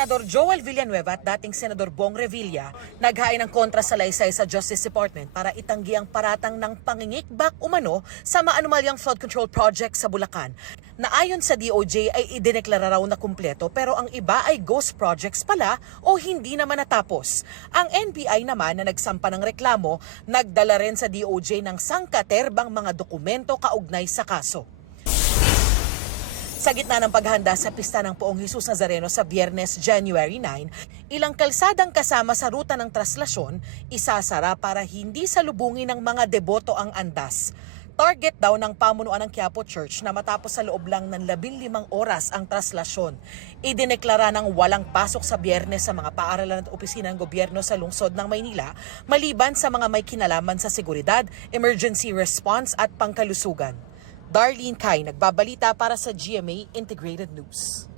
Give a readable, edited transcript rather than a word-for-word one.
Senador Joel Villanueva at dating Senador Bong Revilla naghain ng kontra sa laysay sa Justice Department para itanggi ang paratang ng pangingikbak umano sa maanumalyang flood control project sa Bulacan na ayon sa DOJ ay idineklara raw na kumpleto pero ang iba ay ghost projects pala o hindi naman natapos. Ang NBI naman na nagsampa ng reklamo, nagdala rin sa DOJ ng sangkaterbang mga dokumento kaugnay sa kaso. Sa gitna ng paghahanda sa pista ng Poong Jesus Nazareno sa Biyernes, January 9, ilang kalsadang kasama sa ruta ng traslasyon isasara para hindi salubungin ng mga deboto ang andas. Target daw ng pamunuan ng Quiapo Church na matapos sa loob lang ng 15 oras ang traslasyon. Idineklara ng walang pasok sa Biyernes sa mga paaralan at opisina ng gobyerno sa lungsod ng Maynila maliban sa mga may kinalaman sa seguridad, emergency response at pangkalusugan. Darlene Kai, nagbabalita para sa GMA Integrated News.